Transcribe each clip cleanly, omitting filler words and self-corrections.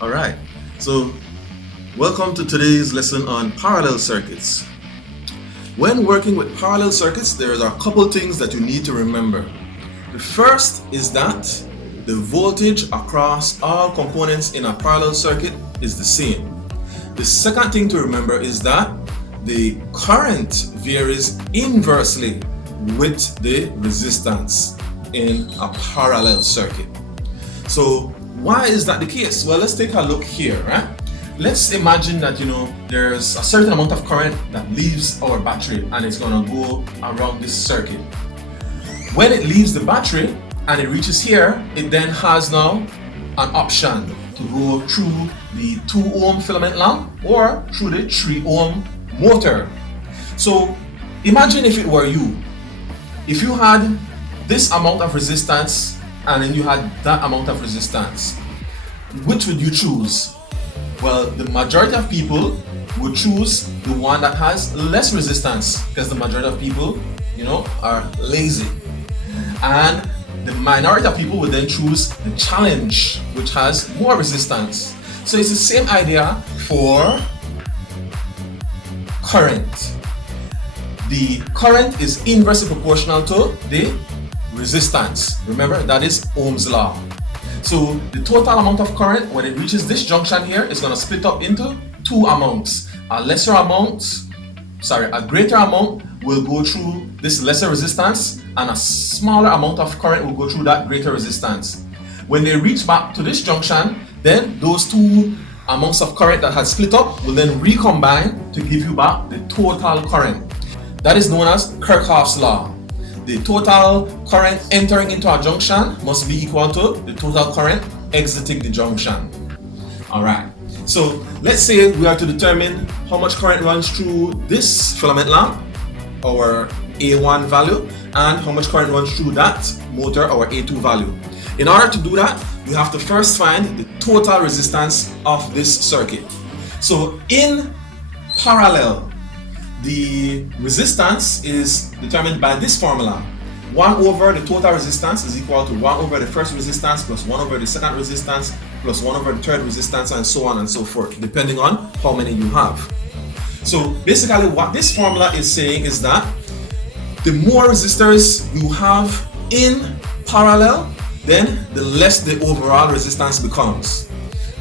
All right, so welcome to today's lesson on parallel circuits. When working with parallel circuits, there are a couple things that you need to remember. The first is that the voltage across all components in a parallel circuit is the same. The second thing to remember is that the current varies inversely with the resistance in a parallel circuit. So why is that the case? Well, let's take a look here, right? Let's imagine that there's a certain amount of current that leaves our battery and it's gonna go around this circuit. When it leaves the battery and it reaches here, it then has now an option to go through the 2 ohm filament lamp or through the 3 ohm motor. So imagine if it were you. If you had this amount of resistance and then you had that amount of resistance, which would you choose? Well, the majority of people would choose the one that has less resistance because the majority of people, are lazy. And the minority of people would then choose the challenge, which has more resistance. So it's the same idea for current. The current is inversely proportional to the resistance. Remember, that is Ohm's law. So the total amount of current when it reaches this junction here is going to split up into 2 amounts. A greater amount will go through this lesser resistance and a smaller amount of current will go through that greater resistance. When they reach back to this junction, then those 2 amounts of current that had split up will then recombine to give you back the total current. That is known as Kirchhoff's law. The total current entering into a junction must be equal to the total current exiting the junction. Alright, so let's say we are to determine how much current runs through this filament lamp, our A1 value, and how much current runs through that motor, our A2 value. In order to do that, we have to first find the total resistance of this circuit. So in parallel, the resistance is determined by this formula. 1 over the total resistance is equal to 1 over the first resistance plus 1 over the second resistance plus 1 over the third resistance, and so on and so forth, depending on how many you have. So basically what this formula is saying is that the more resistors you have in parallel, then the less the overall resistance becomes.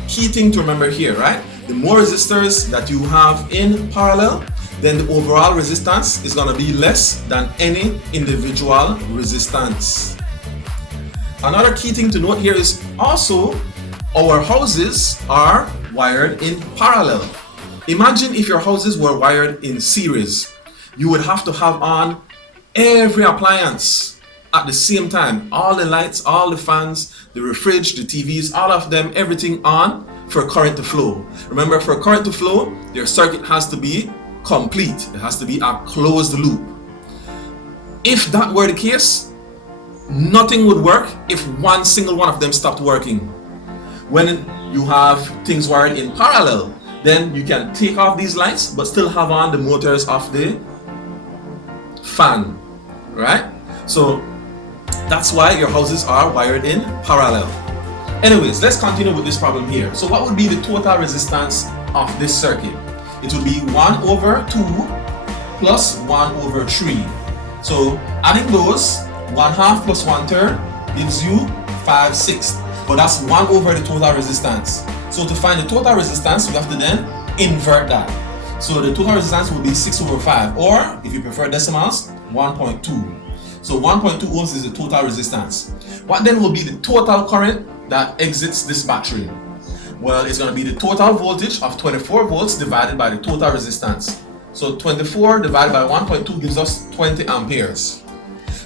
Key thing to remember here, right? The more resistors that you have in parallel, then the overall resistance is going to be less than any individual resistance. Another key thing to note here is also our houses are wired in parallel. Imagine if your houses were wired in series. You would have to have on every appliance at the same time. All the lights, all the fans, the fridge, the TVs, all of them, everything on for current to flow. Remember, for current to flow, your circuit has to be complete. It has to be a closed loop. If that were the case, nothing would work if one single one of them stopped working. When you have things wired in parallel, then you can take off these lights but still have on the motors of the fan, right? So that's why your houses are wired in parallel. Anyways, let's continue with this problem here. So what would be the total resistance of this circuit? It would be 1 over 2 plus 1 over 3. So adding those, 1/2 plus 1/3 gives you 5/6. But that's 1 over the total resistance. So to find the total resistance, we have to then invert that. So the total resistance will be 6 over 5, or if you prefer decimals, 1.2. So 1.2 ohms is the total resistance. What then will be the total current that exits this battery? Well, it's going to be the total voltage of 24 volts divided by the total resistance. So 24 divided by 1.2 gives us 20 amperes.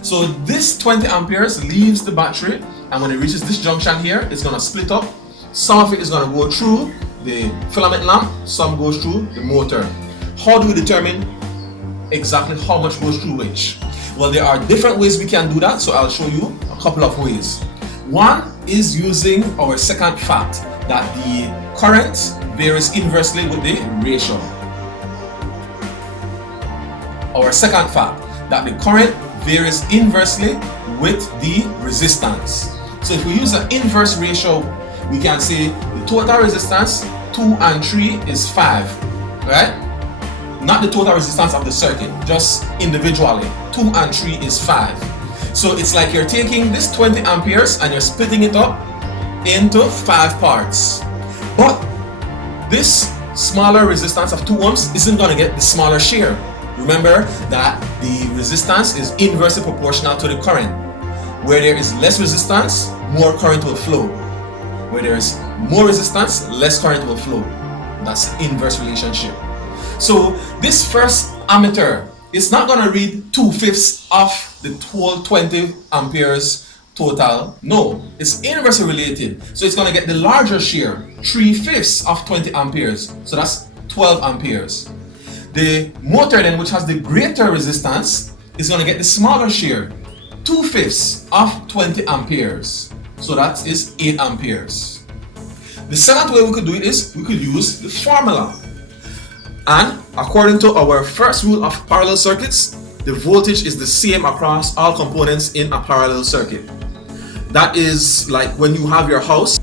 So this 20 amperes leaves the battery, and when it reaches this junction here, it's going to split up. Some of it is going to go through the filament lamp, some goes through the motor. How do we determine exactly how much goes through which? Well, there are different ways we can do that, so I'll show you a couple of ways. One is using our second fact, that the current varies inversely with the ratio. Our second fact, that the current varies inversely with the resistance. So if we use an inverse ratio, we can say the the total resistance 2 and 3 is 5, right? Not the total resistance of the circuit, just individually. 2 and 3 is 5. So it's like you're taking this 20 amperes and you're splitting it up into 5 parts. But this smaller resistance of 2 ohms isn't going to get the smaller share. Remember that the resistance is inversely proportional to the current. Where there is less resistance, more current will flow. Where there is more resistance, less current will flow. That's the inverse relationship. So this first ammeter is not going to read 2/5 of the whole 20 amperes total. No, it's inversely related. So it's going to get the larger share, 3/5 of 20 amperes. So that's 12 amperes. The motor then, which has the greater resistance, is going to get the smaller share, 2/5 of 20 amperes. So that is 8 amperes. The second way we could do it is we could use the formula. And according to our first rule of parallel circuits, the voltage is the same across all components in a parallel circuit. That is like when you have your house,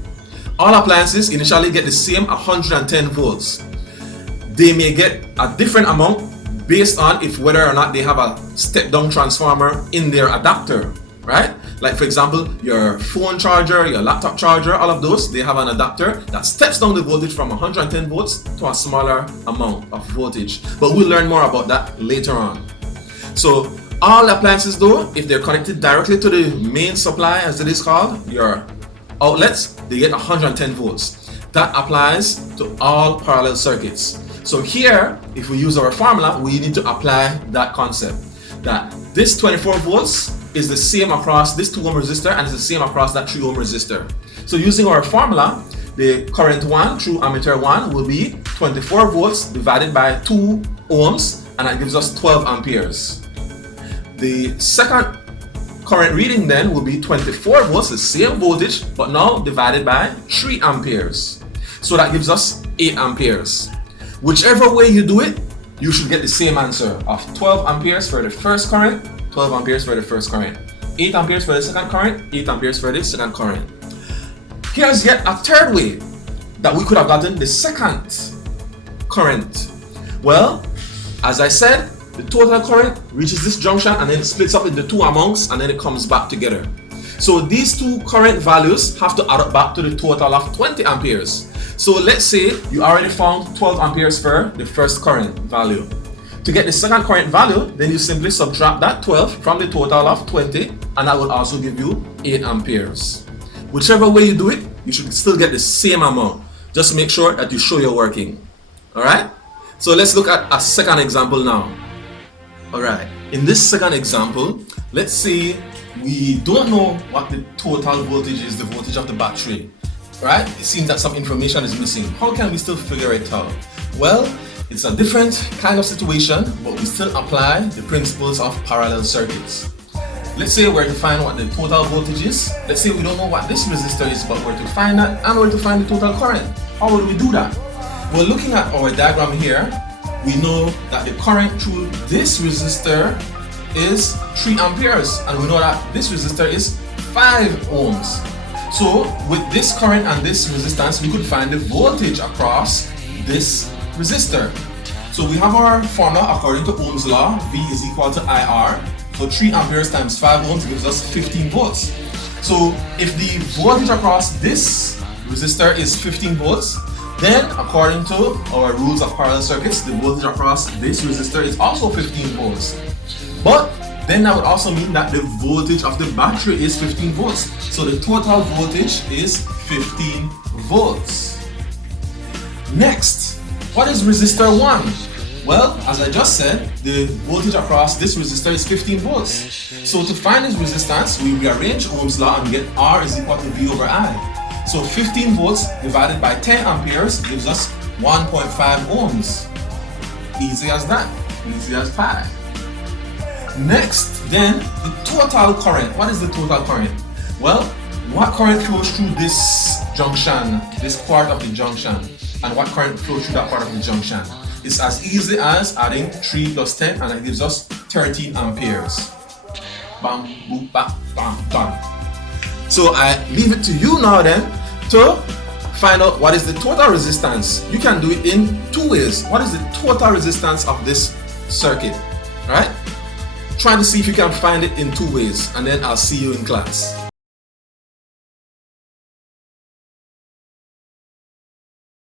all appliances initially get the same 110 volts. They may get a different amount based on if whether or not they have a step-down transformer in their adapter, right? Like for example, your phone charger, your laptop charger, all of those, they have an adapter that steps down the voltage from 110 volts to a smaller amount of voltage. But we'll learn more about that later on. So all appliances though, if they're connected directly to the main supply, as it is called, your outlets, they get 110 volts. That applies to all parallel circuits. So here, if we use our formula, we need to apply that concept, that this 24 volts is the same across this 2 ohm resistor and it's the same across that 3 ohm resistor. So using our formula, the current 1 through ammeter 1 will be 24 volts divided by 2 ohms, and that gives us 12 amperes. The second current reading then will be 24 volts, the same voltage, but now divided by 3 amperes. So that gives us 8 amperes. Whichever way you do it, you should get the same answer of 12 amperes for the first current, 12 amperes for the first current, 8 amperes for the second current, 8 amperes for the second current. Here's yet a third way that we could have gotten the second current. Well, as I said, the total current reaches this junction and then it splits up into 2 amounts and then it comes back together. So these 2 current values have to add up back to the total of 20 amperes. So let's say you already found 12 amperes for the first current value. To get the second current value, then you simply subtract that 12 from the total of 20 and that will also give you 8 amperes. Whichever way you do it, you should still get the same amount. Just make sure that you show you're working. Alright? So let's look at a second example now. Alright, in this second example, let's say we don't know what the total voltage is, the voltage of the battery. Right? It seems that some information is missing. How can we still figure it out? Well, it's a different kind of situation, but we still apply the principles of parallel circuits. Let's say we're to find what the total voltage is. Let's say we don't know what this resistor is, but we're to find that and we're to find the total current. How would we do that? Well, looking at our diagram here, we know that the current through this resistor is 3 amperes, and we know that this resistor is 5 ohms. So with this current and this resistance, we could find the voltage across this resistor. So we have our formula according to Ohm's law, V is equal to IR. So 3 amperes times 5 ohms gives us 15 volts. So if the voltage across this resistor is 15 volts, then according to our rules of parallel circuits, the voltage across this resistor is also 15 volts. But then that would also mean that the voltage of the battery is 15 volts. So the total voltage is 15 volts. Next, what is resistor 1? Well, as I just said, the voltage across this resistor is 15 volts. So to find this resistance, we rearrange Ohm's law and we get R is equal to V over I. So 15 volts divided by 10 amperes gives us 1.5 ohms. Easy as that, easy as pie. Next, then, the total current. What is the total current? Well, what current flows through this junction, this part of the junction, and what current flows through that part of the junction? It's as easy as adding 3 plus 10, and it gives us 13 amperes. Bam, boop, bam, bam, bam. So I leave it to you now then to find out what is the total resistance. You can do it in two ways. What is the total resistance of this circuit? Right? Try to see if you can find it in two ways, and then I'll see you in class.